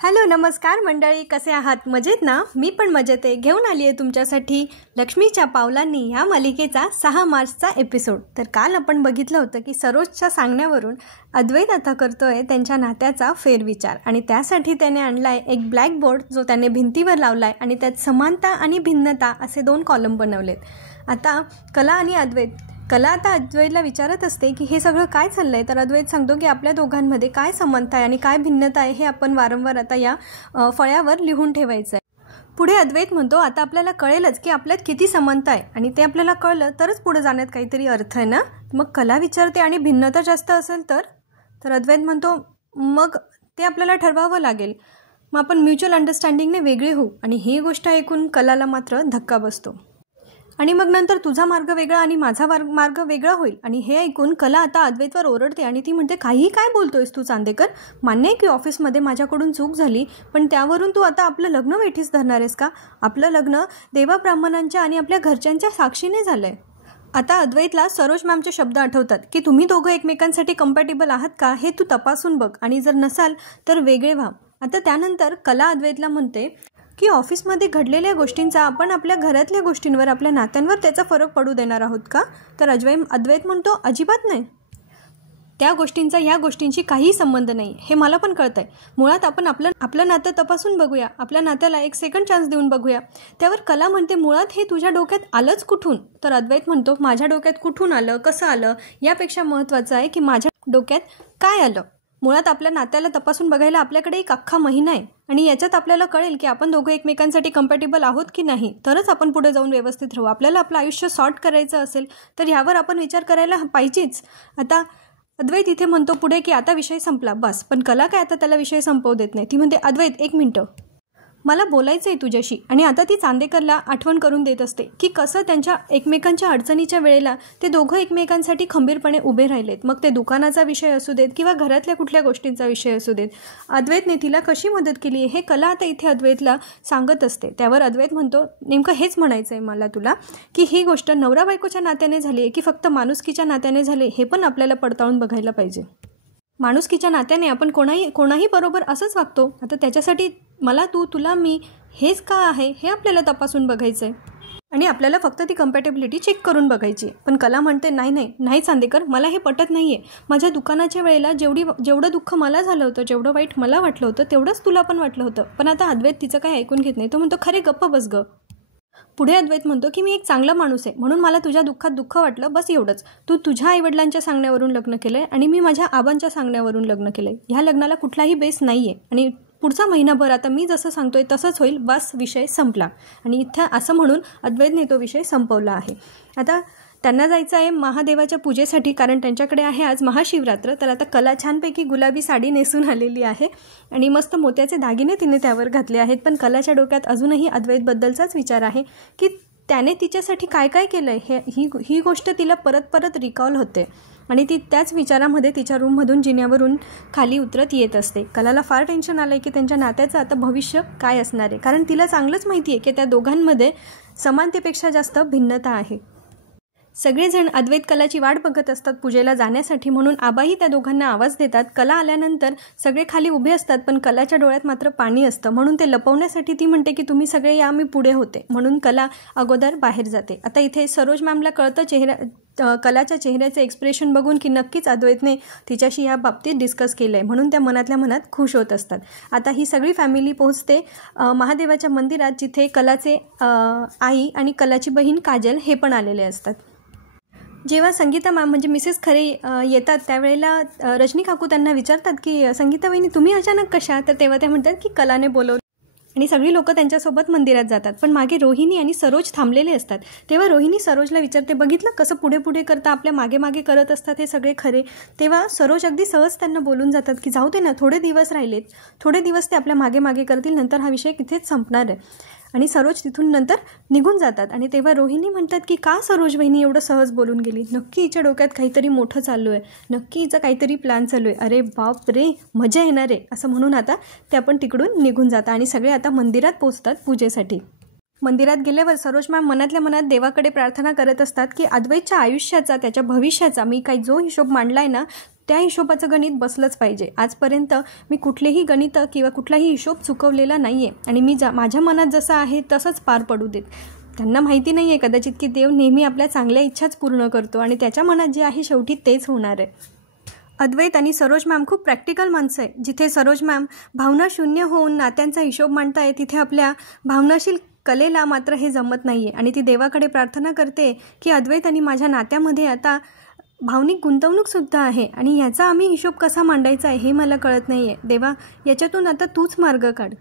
Hello नमस्कार मंडळी, कसे आहात? मजेत ना? मी पण मजेत आहे. घेऊन आली आहे तुमच्यासाठी लक्ष्मीच्या पावलांनी ह्या मालिकेचा 6 मार्चचा एपिसोड. तर काल आपण बघितलं होतं की सरोजच्या सांगण्यावरून अद्वैत आता करतोय त्यांच्या नात्याचा फेरविचार आणि त्यासाठी त्याने आणलाय एक ब्लॅकबोर्ड जो त्याने भिंतीवर लावलाय आणि त्यात समानता आणि भिन्नता असे 2 कॉलम बनवलेत. आता कला आता अद्वैतला विचारत असते की हे सगळं काय चाललंय. तर अद्वैत सांगतो की आपल्या दोघांमध्ये काय समानता आहे आणि काय भिन्नता आहे हे आपण वारंवार आता या फळ्यावर लिहून ठेवायचं आहे. पुढे अद्वैत म्हणतो आता आपल्याला कळेलच की आपल्यात किती समानता आहे आणि ते आपल्याला कळलं तरच पुढे जाण्यात काहीतरी अर्थ आहे ना. मग कला विचारते आणि भिन्नता जास्त असेल तर अद्वैत म्हणतो मग ते आपल्याला ठरवावं लागेल. मग आपण म्युच्युअल अंडरस्टँडिंगने वेगळे होऊ. आणि ही गोष्ट ऐकून कलाला मात्र धक्का बसतो आणि मग नंतर तुझा मार्ग वेगळा आणि माझा मार्ग वेगळा होईल. आणि हे ऐकून कला आता अद्वैतवर ओरडते आणि ती म्हणते काही काय बोलतोयस तू चांदेकर? मान्य आहे की ऑफिसमध्ये माझ्याकडून चूक झाली, पण त्यावरून तू आता आपलं लग्न वेठीस धरणार आहेस का? आपलं लग्न देवाब्राह्मणांच्या आणि आपल्या घरच्यांच्या साक्षीने झालं आहे. आता अद्वैतला सरोज मॅमचे शब्द आठवतात की तुम्ही दोघं एकमेकांसाठी कम्पॅटेबल आहात का हे तू तपासून बघ आणि जर नसाल तर वेगळे व्हा. आता त्यानंतर कला अद्वैतला म्हणते की ऑफिसमध्ये घडलेल्या गोष्टींचा आपण आपल्या घरातल्या गोष्टींवर, आपल्या नात्यांवर त्याचा फरक पडू देणार आहोत का? तर अद्वैत म्हणतो अजिबात नाही. त्या गोष्टींचा या गोष्टींशी काहीही संबंध नाही, हे मला पण कळतंय. मुळात आपण आपलं नातं तपासून बघूया, आपल्या नात्याला एक सेकंड चान्स देऊन बघूया. त्यावर कला म्हणते मुळात हे तुझ्या डोक्यात आलंच कुठून? तर अद्वैत म्हणतो माझ्या डोक्यात कुठून आलं, कसं आलं यापेक्षा महत्त्वाचं आहे की माझ्या डोक्यात काय आलं. मुळात आपल्या नात्याला तपासून बघायला आपल्याकडे एक अख्खा महिना आहे आणि याच्यात आपल्याला कळेल की आपण दोघं एकमेकांसाठी कम्पॅटेबल आहोत की नाही. तरच आपण पुढे जाऊन व्यवस्थित राहू. आपल्याला आपलं आयुष्य सॉर्ट करायचं असेल तर ह्यावर आपण विचार करायला पाहिजेच. आता अद्वैत इथे म्हणतो पुढे की आता विषय संपला बस. पण कला काय आता त्याला विषय संपवू देत नाही. ती म्हणते अद्वैत 1 मिनटं, मला बोलायचं आहे तुझ्याशी. आणि आता ती चांदेकरला आठवण करून देत असते की कसं त्यांच्या एकमेकांच्या अडचणीच्या वेळेला ते दोघं एकमेकांसाठी खंबीरपणे उभे राहिलेत. मग ते दुकानाचा विषय असू देत किंवा घरातल्या कुठल्या गोष्टींचा विषय असू देत. अद्वैतने तिला कशी मदत केली हे कला आता इथे अद्वैतला सांगत असते. त्यावर अद्वैत म्हणतो नेमकं हेच म्हणायचं आहे मला तुला की ही गोष्ट नवरा बायकोच्या नात्याने झाली आहे की फक्त माणुसकीच्या नात्याने झाले हे पण आपल्याला पडताळून बघायला पाहिजे. माणुसकीच्या नात्याने आपण कोणाही बरोबर असंच वागतो. आता त्याच्यासाठी मला तुला मी हेच का आहे हे आपल्याला तपासून बघायचं आहे आणि आपल्याला फक्त ती कम्पॅटेबिलिटी चेक करून बघायची. पण कला म्हणते नाही चांदेकर, मला हे पटत नाही आहे. माझ्या दुकानाच्या वेळेला जेवढं दुःख मला झालं होतं, जेवढं वाईट मला वाटलं होतं तेवढंच तुला पण वाटलं होतं. पण आता अद्वैत तिचं काही ऐकून घेत नाही. तो म्हणतो खरे गप्प बस ग. पुढे अद्वैत म्हणतो की मी एक चांगला माणूस आहे म्हणून मला तुझ्या दुःखात दुःख वाटलं, बस एवढंच. तू तुझ्या आईवडिलांच्या सांगण्यावरून लग्न केलंय आणि मी माझ्या आबांच्या सांगण्यावरून लग्न केलंय. ह्या लग्नाला कुठलाही बेस नाही आहे आणि पुढचा महिनाभर आता मी जसं सांगतोय तसंच होईल, बस विषय संपला. आणि इथं असं म्हणून अद्वैतने तो विषय संपवला आहे. आता त्यांना जायचं आहे महादेवाच्या पूजेसाठी, कारण त्यांच्याकडे आहे आज महाशिवरात्र. तर आता कला छानपैकी गुलाबी साडी नेसून आलेली आहे आणि मस्त मोत्याचे दागिने तिने त्यावर घातले आहेत. पण कलाच्या डोक्यात अजूनही अद्वैतबद्दलचाच विचार आहे की त्याने तिच्यासाठी काय काय केलं आहे. ही गोष्ट तिला परत रिकॉल होते आणि ती त्याच विचारामध्ये तिच्या रूममधून जिन्यावरून खाली उतरत येत असते. कलाला फार टेन्शन आलं आहे की त्यांच्या नात्याचं आता भविष्य काय असणार आहे, कारण तिला चांगलंच माहिती आहे की त्या दोघांमध्ये समानतेपेक्षा जास्त भिन्नता आहे. सगळेजण अद्वैत कलाची वाट बघत असतात पूजेला जाण्यासाठी, म्हणून आबाही त्या दोघांना आवाज देतात. कला आल्यानंतर सगळे खाली उभे असतात पण कलाच्या डोळ्यात मात्र पाणी असतं. म्हणून ते लपवण्यासाठी ती म्हणते की तुम्ही सगळे या, मी पुढे होते. म्हणून कला अगोदर बाहेर जाते. आता इथे सरोज मॅमला कळतं कलाच्या चेहऱ्याचे एक्सप्रेशन बघून की नक्कीच अद्वैतने तिच्याशी या बाबतीत डिस्कस केलं आहे, म्हणून त्या मनातल्या मनात खुश होत असतात. आता ही सगळी फॅमिली पोहोचते महादेवाच्या मंदिरात, जिथे कलाचे आई आणि कलाची बहीण काजल हे पण आलेले असतात. जेव्हा संगीता मॅम म्हणजे मिसेस खरे येतात त्यावेळेला रजनी काकू त्यांना विचारतात की संगीता वहिनी तुम्ही अचानक कशा? तर तेव्हा त्या म्हणतात की कलाने बोलवलं आणि सगळी लोकं त्यांच्यासोबत मंदिरात जातात. पण मागे रोहिणी आणि सरोज थांबलेले असतात. तेव्हा रोहिणी सरोजला विचारते बघितलं कसं पुढे करता आपल्या मागे करत असतात हे सगळे खरे. तेव्हा सरोज अगदी सहज त्यांना बोलून जातात की जाऊ दे ना, थोडे दिवस राहिलेत, थोडे दिवस ते आपल्या मागे करतील, नंतर हा विषय तिथेच संपणार आहे. आणि सरोज तिथून नंतर निघून जातात. आणि तेव्हा रोहिणी म्हणतात की का सरोज वहिनी एवढं सहज बोलून गेली? नक्की हिच्या डोक्यात काहीतरी मोठं चालू आहे, नक्की हिचं काहीतरी प्लॅन चालू आहे. अरे बाप रे, मजा येणार आहे असं म्हणून आता ते आपण तिकडून निघून जातात आणि सगळे आता मंदिरात पोहोचतात पूजेसाठी. मंदिरात गेल्यावर सरोज मॅम मनातल्या मनात देवाकडे प्रार्थना करत असतात की अद्वैतच्या आयुष्याचा, त्याच्या भविष्याचा मी काही जो हिशोब मांडलाय ना त्या हिशोबाचं गणित बसलंच पाहिजे. आजपर्यंत मी कुठलेही गणित किंवा कुठलाही हिशोब चुकवलेला नाही आहे आणि मी माझ्या मनात जसं आहे तसंच पार पडू देत. त्यांना माहिती नाही आहे कदाचित की देव नेहमी आपल्या चांगल्या इच्छाच पूर्ण करतो आणि त्याच्या मनात जे आहे शेवटी तेच होणार आहे. अद्वैत आणि सरोज मॅम खूप प्रॅक्टिकल माणसं आहे. जिथे सरोज मॅम भावना शून्य होऊन नात्यांचा हिशोब मांडताय, तिथे आपल्या भावनाशील कलेला मात्र हे जमत नाही आहे आणि ती देवाकडे प्रार्थना करते की अद्वैत आणि माझ्या नात्यामध्ये आता भावनिक गुंतवणूकसुद्धा आहे आणि याचा आम्ही हिशोब कसा मांडायचा आहे हे मला कळत नाही आहे. देवा, याच्यातून आता तूच मार्ग काढ.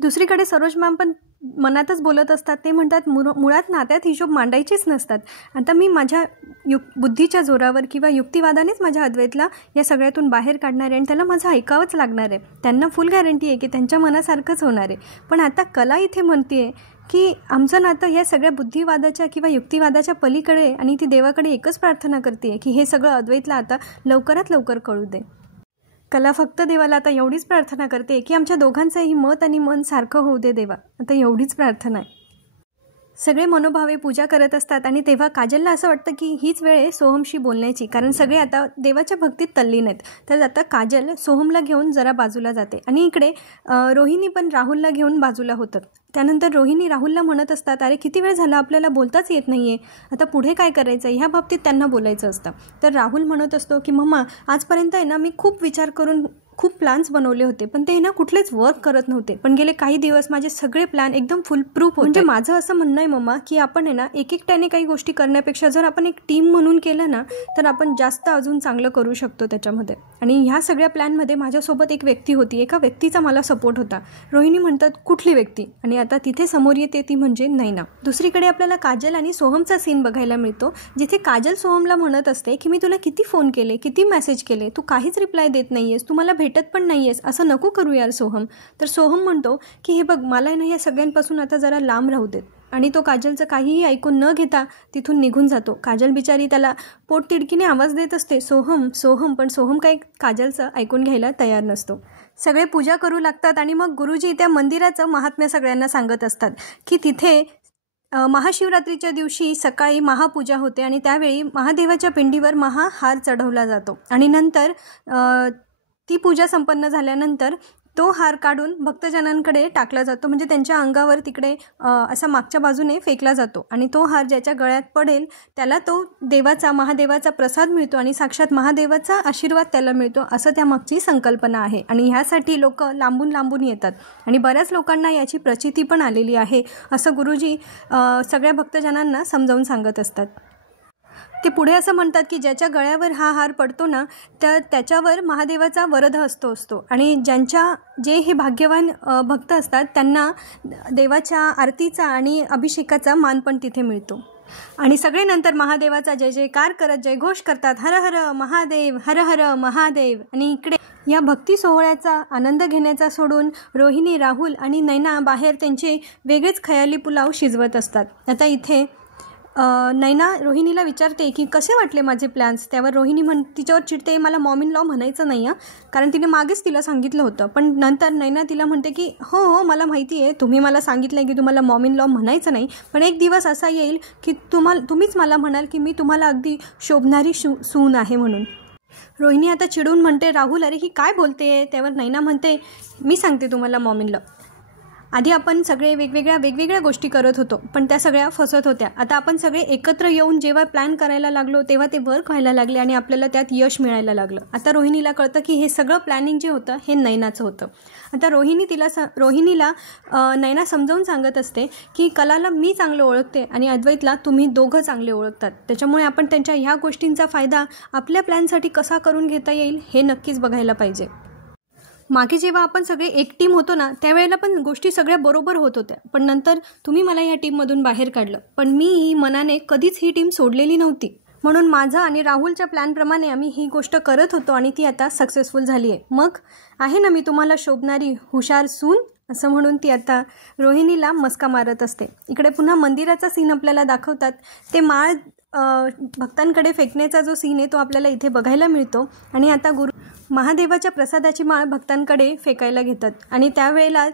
दुसरीकडे सरोज मॅम पण मनातच बोलत असतात. ते म्हणतात मुळात नात्यात हिशोब मांडायचेच नसतात. आता मी माझ्या बुद्धीच्या जोरावर किंवा युक्तिवादानेच माझ्या अद्वैतला या सगळ्यातून बाहेर काढणार आहे आणि त्याला माझं ऐकावंच लागणार आहे. त्यांना फुल गॅरंटी आहे की त्यांच्या मनासारखंच होणार आहे. पण आता कला इथे म्हणते आहे की आमचं नातं या सगळ्या बुद्धिवादाच्या किंवा युक्तिवादाच्या पलीकडे आणि ती देवाकडे एकच प्रार्थना करते आहे की हे सगळं अद्वैतला आता लवकरात लवकर कळू दे. कला फक्त देवाला आता एवढीच प्रार्थना करते की आमच्या दोघांचंही मत आणि मन सारखं होऊ दे देवा. आता एवढीच प्रार्थना आहे. सगळे मनोभावे पूजा करत असतात आणि तेव्हा काजलला असं वाटतं की हीच वेळ आहे सोहमशी बोलण्याची, कारण सगळे आता देवाच्या भक्तीत तल्लीन आहेत. तर आता काजल सोहमला घेऊन जरा बाजूला जाते आणि इकडे रोहिणी पण राहुलला घेऊन बाजूला होतात. त्यानंतर रोहिणी राहुलला म्हणत असतात, अरे किती वेळ झाला आपल्याला बोलताच येत नाही आहे, आता पुढे काय करायचं ह्या बाबतीत त्यांना बोलायचं असतं. तर राहुल म्हणत असतो की मम्मा, आजपर्यंत आहे ना मी खूप विचार करून खूप प्लॅन्स बनवले होते पण ते ना कुठलेच वर्क करत नव्हते, पण गेले काही दिवस माझे सगळे प्लॅन एकदम फुल प्रूफ होते. म्हणजे माझं असं म्हणणं आहे मम्मा की आपण आहे ना एकट्याने काही गोष्टी करण्यापेक्षा जर आपण एक टीम म्हणून केलं ना तर आपण जास्त अजून चांगलं करू शकतो त्याच्यामध्ये. आणि ह्या सगळ्या प्लॅनमध्ये माझ्यासोबत एक व्यक्ती होती, एका व्यक्तीचा मला सपोर्ट होता. रोहिणी म्हणतात, कुठली व्यक्ती? आणि आता तिथे समोर येते ती म्हणजे नैना. दुसरीकडे आपल्याला काजल आणि सोहमचा सीन बघायला मिळतो, जिथे काजल सोहमला म्हणत असते की मी तुला किती फोन केले, किती मेसेज केले, तू काहीच रिप्लाय देत नाहीयेस, तू मला भेटत पण नाहीयेस, असं नको करू यार सोहम. तर सोहम म्हणतो की हे बघ, मला ना या सगळ्यांपासून आता जरा लांब राहू देत. आणि तो काजलचं काहीही ऐकून न घेता तिथून निघून जातो. काजल बिचारी त्याला पोटतिडकीने आवाज देत असते, सोहम सोहम, पण सोहम काही काजलचं ऐकून घ्यायला तयार नसतो. सगळे पूजा करू लागतात आणि मग गुरुजी त्या मंदिराचं महात्म्य सगळ्यांना सांगत असतात की तिथे महाशिवरात्रीच्या दिवशी सकाळी महापूजा होते आणि त्यावेळी महादेवाच्या पिंडीवर महाहार चढवला जातो आणि नंतर ती पूजा संपन्न झाल्यानंतर तो हार काढून भक्तजनांकडे टाकला जातो, म्हणजे त्यांच्या अंगावर तिकडे असा मागच्या बाजूने फेकला जातो आणि तो हार ज्याच्या गळ्यात पडेल त्याला तो महादेवाचा प्रसाद मिळतो आणि साक्षात महादेवाचा आशीर्वाद त्याला मिळतो, असं त्यामागची संकल्पना आहे. आणि ह्यासाठी लोक लांबून लांबून येतात आणि बऱ्याच लोकांना याची प्रचिती पण आलेली आहे, असं गुरुजी सगळ्या भक्तजनांना समजावून सांगत असतात. ते पुढे असं म्हणतात की ज्याच्या गळ्यावर हा हार पडतो ना तर त्याच्यावर महादेवाचा वरदहस्त असतो आणि जे हे भाग्यवान भक्त असतात त्यांना देवाच्या आरतीचा आणि अभिषेकाचा मान पण तिथे मिळतो. आणि सगळे नंतर महादेवाचा जय जयकार करत जयघोष करतात, हर हर महादेव, हर हर महादेव. आणि इकडे या भक्ती सोहळ्याचा आनंद घेण्याचा सोडून रोहिणी, राहुल आणि नैना बाहेर त्यांचे वेगळेच खयाली पुलाव शिजवत असतात. आता इथे नैना रोहिणीला विचारते की कसे वाटले माझे प्लॅन्स. त्यावर रोहिणी तिच्यावर चिडते, मला मॉम इन लॉ म्हणायचं नाही कारण तिने मागेच तिला सांगितलं होतं. पण नंतर नैना तिला म्हणते की हो मला माहिती आहे, तुम्ही मला सांगितलं आहे की तुम्हाला मॉम इन लॉ म्हणायचं नाही, पण एक दिवस असा येईल की तुम्हीच मला म्हणाल की मी तुम्हाला अगदी शोभणारी सून आहे म्हणून. रोहिणी आता चिडून म्हणते, राहुल अरे ही काय बोलते. त्यावर नैना म्हणते, मी सांगते तुम्हाला मॉम इन लॉ. आधी आपण सगळे वेगवेगळ्या गोष्टी करत होतो पण त्या सगळ्या फसत होत्या. आता आपण सगळे एकत्र येऊन जेव्हा प्लॅन करायला लागलो तेव्हा ते वर्क व्हायला लागले आणि आपल्याला त्यात यश मिळायला लागलं. आता रोहिणीला कळतं की हे सगळं प्लॅनिंग जे होतं हे नैनाचं होतं. आता रोहिणीला नैना समजावून सांगत असते की कलाला मी चांगलं ओळखते आणि अद्वैतला तुम्ही दोघं चांगले ओळखतात, त्याच्यामुळे आपण त्यांच्या ह्या गोष्टींचा फायदा आपल्या प्लॅनसाठी कसा करून घेता येईल हे नक्कीच बघायला पाहिजे. मागे जेव्हा आपण सगळे एक टीम होतो ना त्यावेळेला पण गोष्टी सगळ्या बरोबर होत होत्या, पण नंतर तुम्ही मला ह्या टीममधून बाहेर काढलं, पण मी मनाने कधीच ही टीम सोडलेली नव्हती. म्हणून माझं आणि राहुलच्या प्लॅनप्रमाणे आम्ही ही गोष्ट करत होतो आणि ती आता सक्सेसफुल झाली आहे. मग आहे ना मी तुम्हाला शोभणारी हुशार सून, असं म्हणून ती आता रोहिणीला मस्का मारत असते. इकडे पुन्हा मंदिराचा सीन आपल्याला दाखवतात. ते माळ भक्तांकडे फेकण्याचा जो सीन आहे तो आपल्याला इथे बघायला मिळतो आणि आता महादेवाच्या प्रसादाची माळ भक्तांकडे फेकायला घेतात आणि त्यावेळेला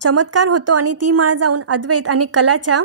चमत्कार होतो आणि ती माळ जाऊन अद्वैत आणि कलाच्या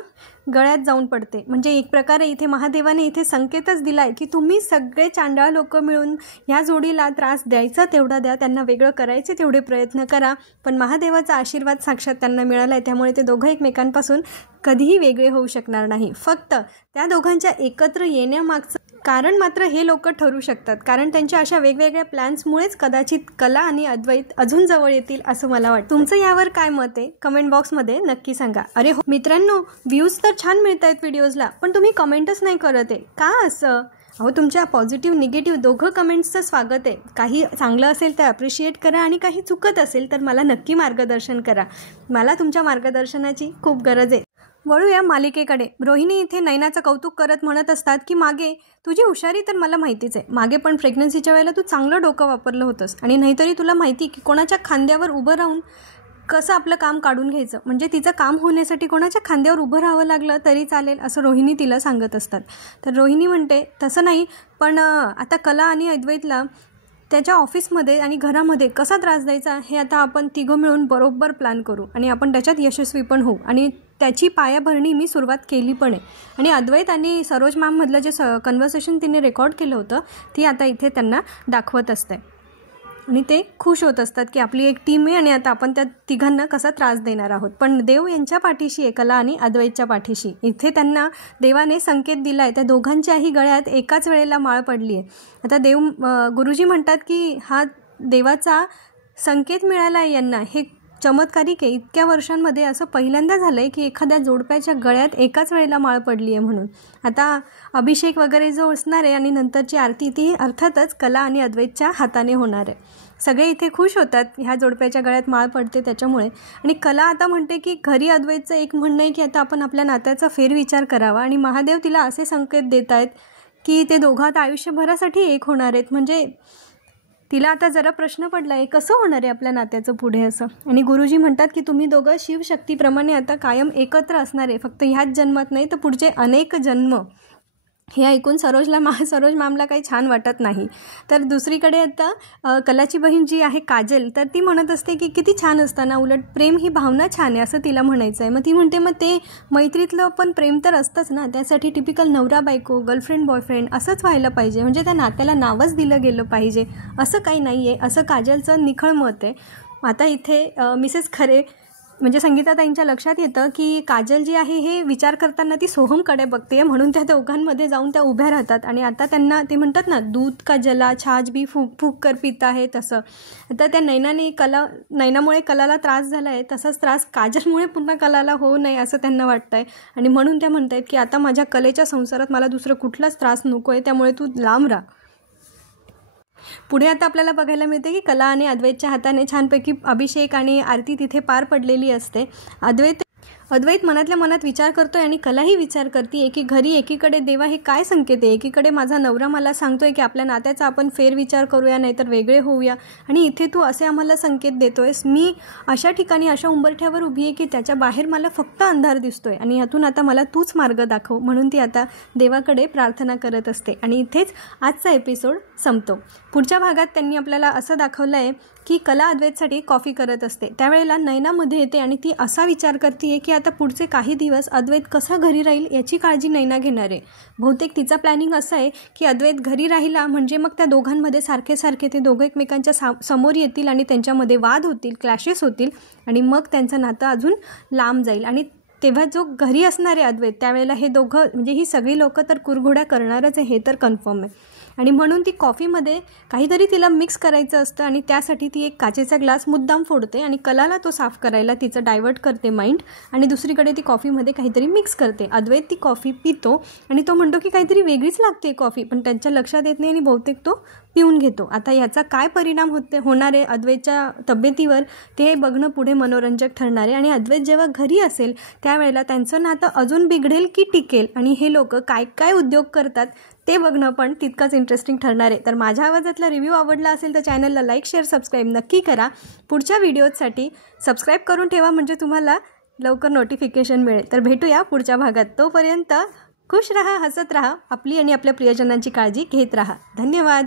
गळ्यात जाऊन पडते. म्हणजे एक प्रकारे इथे महादेवाने इथे संकेतच दिला आहे की तुम्ही सगळे चांडाळ लोक मिळून ह्या जोडीला त्रास द्यायचा तेवढा द्या, त्यांना वेगळं करायचे तेवढे प्रयत्न करा, पण महादेवाचा आशीर्वाद साक्षात त्यांना मिळाला आहे, त्यामुळे ते दोघं एकमेकांपासून कधीही वेगळे होऊ शकणार नाही. फक्त त्या दोघांच्या एकत्र येण्यामागचं कारण मात्र हे लोक ठरू शकतात, कारण त्यांच्या अशा वेगवेगळ्या प्लॅन्समुळेच कदाचित कला आणि अद्वैत अजून जवळ येतील असं मला वाटतं. तुमचं यावर काय मत आहे कमेंट बॉक्समध्ये नक्की सांगा. अरे हो मित्रांनो, व्ह्यूज तर छान मिळत आहेत व्हिडिओजला, पण तुम्ही कमेंटच नाही करत आहे, का असं? अहो तुमच्या पॉझिटिव्ह निगेटिव्ह दोघं कमेंट्सचं स्वागत आहे. काही चांगलं असेल तर अप्रिशिएट करा आणि काही चुकत असेल तर मला नक्की मार्गदर्शन करा. मला तुमच्या मार्गदर्शनाची खूप गरज आहे. वळूया मालिकेकडे. रोहिणी इथे नैनाचं कौतुक करत म्हणत असतात की मागे तुझी हुशारी तर मला माहितीच आहे, मागे पण प्रेग्नन्सीच्या वेळेला तू चांगलं डोकं वापरलं होतंस आणि नाहीतरी तुला माहिती की कोणाच्या खांद्यावर उभं राहून कसं आपलं काम काढून घ्यायचं, म्हणजे तिचं काम होण्यासाठी कोणाच्या खांद्यावर उभं राहावं लागलं तरी चालेल असं रोहिणी तिला सांगत असतात. तर रोहिणी म्हणते तसं नाही, पण आता कला आणि अद्वैतला त्याच्या ऑफिसमध्ये आणि घरामध्ये कसा त्रास द्यायचा हे आता आपण तिघं मिळून बरोबर प्लॅन करू आणि आपण त्याच्यात यशस्वी पण होऊ आणि त्याची पायाभरणी मी सुरुवात केली पण आहे. आणि अद्वैत आणि सरोज मॅममधलं जे कन्व्हर्सेशन तिने रेकॉर्ड केलं होतं ती आता इथे त्यांना दाखवत असते आणि ते खुश होत असतात की आपली एक टीम आहे आणि आता आपण त्या तिघांना कसा त्रास देणार आहोत. पण देव यांच्या पाठीशी आहे, कला आणि अद्वैतच्या पाठीशी. इथे त्यांना देवाने संकेत दिला आहे, त्या दोघांच्याही गळ्यात एकाच वेळेला माळ पडली आहे. आता गुरुजी म्हणतात की हा देवाचा संकेत मिळाला आहे यांना, हे चमत्कारिक आहे. इतक्या वर्षांमध्ये असं पहिल्यांदा झालं आहे की एखाद्या जोडप्याच्या गळ्यात एकाच वेळेला माळ पडली आहे म्हणून. आता अभिषेक वगैरे जो असणार आहे आणि नंतरची आरती ती अर्थातच कला आणि अद्वैतच्या हाताने होणार आहे. सगळे इथे खुश होतात ह्या जोडप्याच्या गळ्यात माळ पडते त्याच्यामुळे. आणि कला आता म्हणते की घरी अद्वैतचं एक म्हणणं आहे की आता आपण आपल्या नात्याचा फेरविचार करावा आणि महादेव तिला असे संकेत देत आहेत की ते दोघं आता आयुष्यभरासाठी एक होणार आहेत. म्हणजे तिला आता जरा प्रश्न पडला आहे कसं होणार आहे आपल्या नात्याचं पुढे असं. आणि गुरुजी म्हणतात की तुम्ही दोघं शिवशक्तीप्रमाणे आता कायम एकत्र असणार आहे, फक्त ह्याच जन्मात नाही तर पुढचे अनेक जन्म. हे ऐकून सरोज मॅमला काही छान वाटत नाही. तर दुसरीकडे आता कलाची बहीण जी आहे काजल, तर ती म्हणत असते की किती छान असताना, उलट प्रेम ही भावना छान आहे असं तिला म्हणायचं आहे. मग ती म्हणते मग ते मैत्रीतलं पण प्रेम तर असतंच ना, त्यासाठी टिपिकल नवरा बायको गर्लफ्रेंड बॉयफ्रेंड असंच व्हायला पाहिजे, म्हणजे त्या नात्याला नावच दिलं गेलं पाहिजे असं काही नाही आहे, असं काजलचं निखळ मत आहे. आता इथे मिसेस खरे म्हणजे संगीताताईंच्या लक्षात येतं की काजल जी आहे हे विचार करताना ती सोहमकडे बघते, म्हणून त्या दोघांमध्ये जाऊन त्या उभ्या राहतात. आणि आता त्यांना ते म्हणतात ना दूध का जला छाछ भी फूक फूक कर पिता आहे, तसं आता त्या नैनामुळे कलाला त्रास झाला आहे, तसाच त्रास काजलमुळे पुन्हा कलाला होऊ नये असं त्यांना वाटतं आहे. आणि म्हणून त्या म्हणत आहेत की आता माझ्या कलेच्या संसारात मला दुसरं कुठलाच त्रास नको आहे, त्यामुळे तू लांब राहा. पुढे आता आपल्याला बघायला मिळते की कला आणि अद्वैतच्या हाताने छानपैकी अभिषेक आणि आरती तिथे पार पडलेली असते. अद्वैत मनातल्या मनात विचार करतोय आणि कलाही विचार करते की घरी एकीकडे देवा हे काय संकेत आहे, एकीकडे माझा नवरा मला सांगतोय की आपल्या नात्याचा आपण फेरविचार करूया नाहीतर वेगळे होऊया, आणि इथे तू असे आम्हाला संकेत देतोयस. मी अशा ठिकाणी अशा उंबरठ्यावर उभी आहे की त्याच्या बाहेर मला फक्त अंधार दिसतोय आणि ह्यातून आता मला तूच मार्ग दाखव, म्हणून ती आता देवाकडे प्रार्थना करत असते. आणि इथेच आजचा एपिसोड संपतो. पुढच्या भागात त्यांनी आपल्याला असं दाखवलं आहे की कला अद्वैतसाठी कॉफी करत असते, त्यावेळेला नैनामध्ये येते आणि ती असा विचार करते की आता पुढचे काही दिवस अद्वैत कसा घरी राहील याची काळजी नैना घेणार आहे. बहुतेक तिचा प्लॅनिंग असं आहे की अद्वैत घरी राहिला म्हणजे मग त्या दोघांमध्ये सारखे ते दोघं एकमेकांच्या समोर येतील आणि त्यांच्यामध्ये वाद होतील, क्लॅशेस होतील आणि मग त्यांचं नातं अजून लांब जाईल. आणि तेव्हा जो घरी असणारे अद्वैत त्यावेळेला हे दोघं म्हणजे ही सगळी लोकं तर कुरघोड्या करणारच आहे, हे तर कन्फर्म आहे. आणि म्हणून ती कॉफीमध्ये काहीतरी तिला मिक्स करायचं असतं आणि त्यासाठी ती एक काचेचा ग्लास मुद्दाम फोडते आणि कलाला तो साफ करायला तिचं डायव्हर्ट करते माइंड, आणि दुसरीकडे ती कॉफीमध्ये काहीतरी मिक्स करते. अद्वैत ती कॉफी पितो आणि तो म्हणतो की काहीतरी वेगळीच लागते कॉफी, पण त्यांच्या लक्षात येत नाही आणि बहुतेक तो पिऊन घेतो. आता याचा काय परिणाम होणार आहे अद्वैतच्या तब्येतीवर ते बघणं पुढे मनोरंजक ठरणार आहे. आणि अद्वैत जेव्हा घरी असेल त्यावेळेला त्यांचं नातं अजून बिघडेल की टिकेल आणि हे लोक काय काय उद्योग करतात ते बघणं पण तितकंच इंटरेस्टिंग ठरणार आहे. तर माझ्या आवाजातला रिव्ह्यू आवडला असेल तर चॅनलला लाईक शेअर सबस्क्राईब नक्की करा. पुढच्या व्हिडिओसाठी सबस्क्राईब करून ठेवा म्हणजे तुम्हाला लवकर नोटिफिकेशन मिळेल. तर भेटूया पुढच्या भागात. तोपर्यंत खुश रहा, हसत रहा, आपली आणि आपल्या प्रियजनांची काळजी घेत रहा. धन्यवाद.